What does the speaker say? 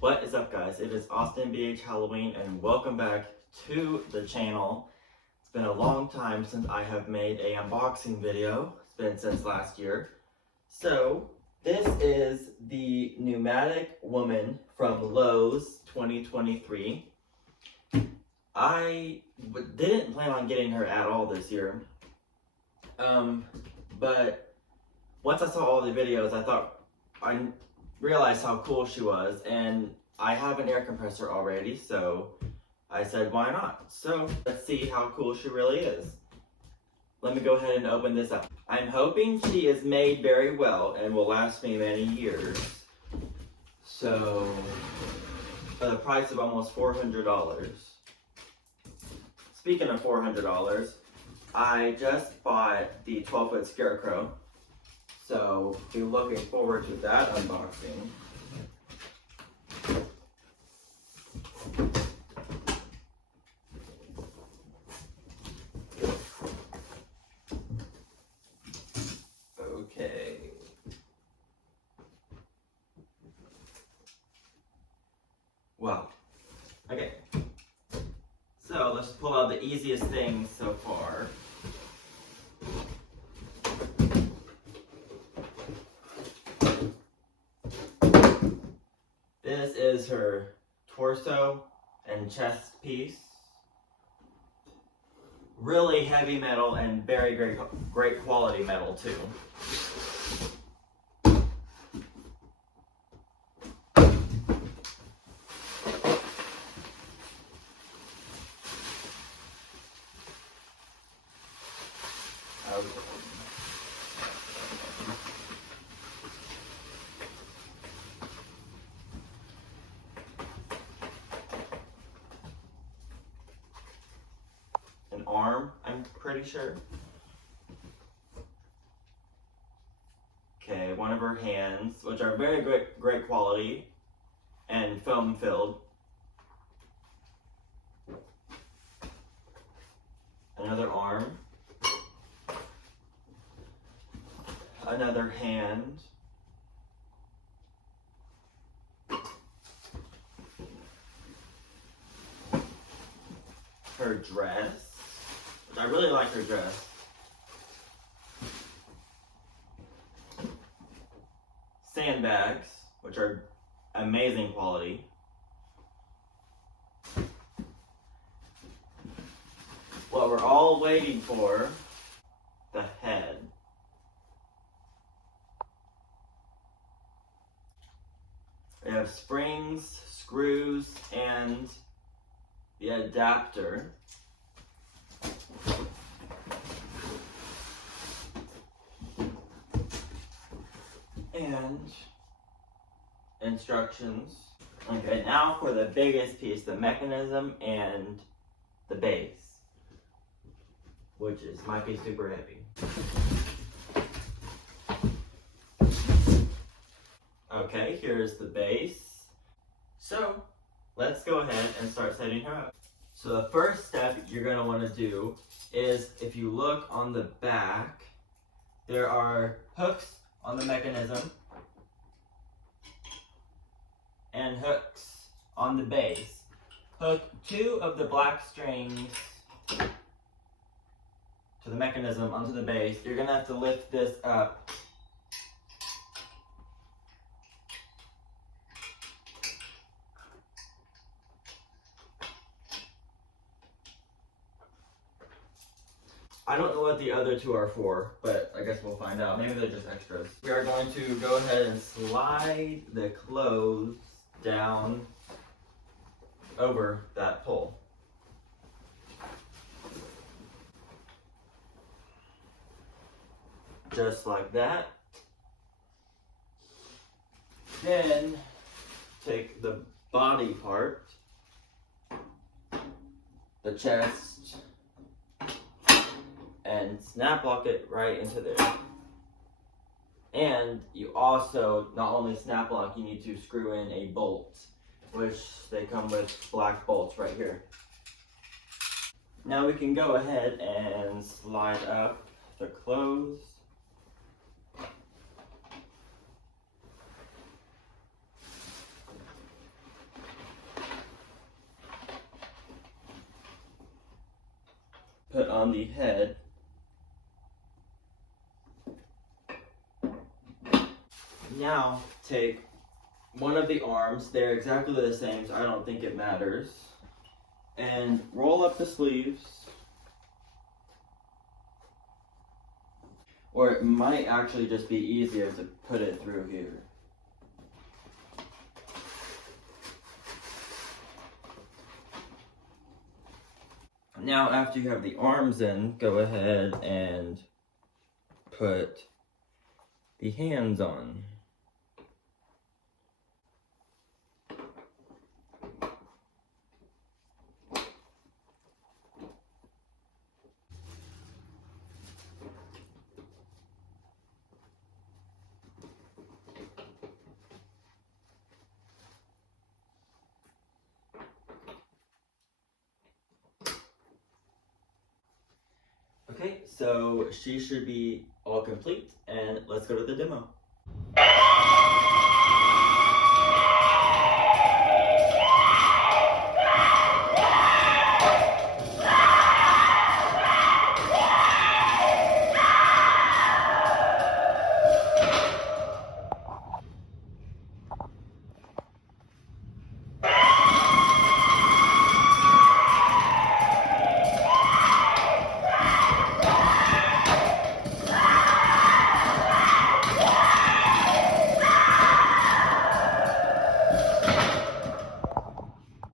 What is up, guys? It is Austin BH Halloween and welcome back to the channel. It's been a long time since I have made a unboxing video. It's been since last year. So this is the Pneumatic Woman from Lowe's 2023. I didn't plan on getting her at all this year. But once I saw all the videos, I realized how cool she was, and I have an air compressor already, so I said why not. So let's see how cool she really is. Let me go ahead and open this up. I'm hoping she is made very well and will last me many years. So for the price of almost $400. Speaking of $400, I just bought the 12-foot Scarecrow. So be looking forward to that unboxing. Okay. Wow. Okay. So let's pull out the easiest thing so far. This is her torso and chest piece. Really heavy metal and very great quality metal too. An arm, I'm pretty sure. Okay, one of her hands, which are very great quality and foam filled. Another arm. Another hand. Her dress. I really like her dress. Sandbags, which are amazing quality. What we're all waiting for, the head. We have springs, screws, and the adapter. And instructions. Okay, now for the biggest piece, the mechanism and the base, which might be super heavy. Okay, here's the base. So let's go ahead and start setting her up. So the first step you're going to want to do is, if you look on the back, there are hooks on the mechanism and hooks on the base. Hook 2 of the black strings to the mechanism onto the base. You're gonna have to lift this up. I don't know what the other two are for, but I guess we'll find out. Maybe they're just extras. We are going to go ahead and slide the clothes down over that pole. Just like that. Then take the body part, the chest, and snap lock it right into there. And you also, not only snap lock, you need to screw in a bolt, which they come with black bolts right here. Now we can go ahead and slide up the clothes. on the head. Now take one of the arms, they're exactly the same, so I don't think it matters, and roll up the sleeves. Or it might actually just be easier to put it through here. Now after you have the arms in, go ahead and put the hands on. Okay, so she should be all complete, and let's go to the demo.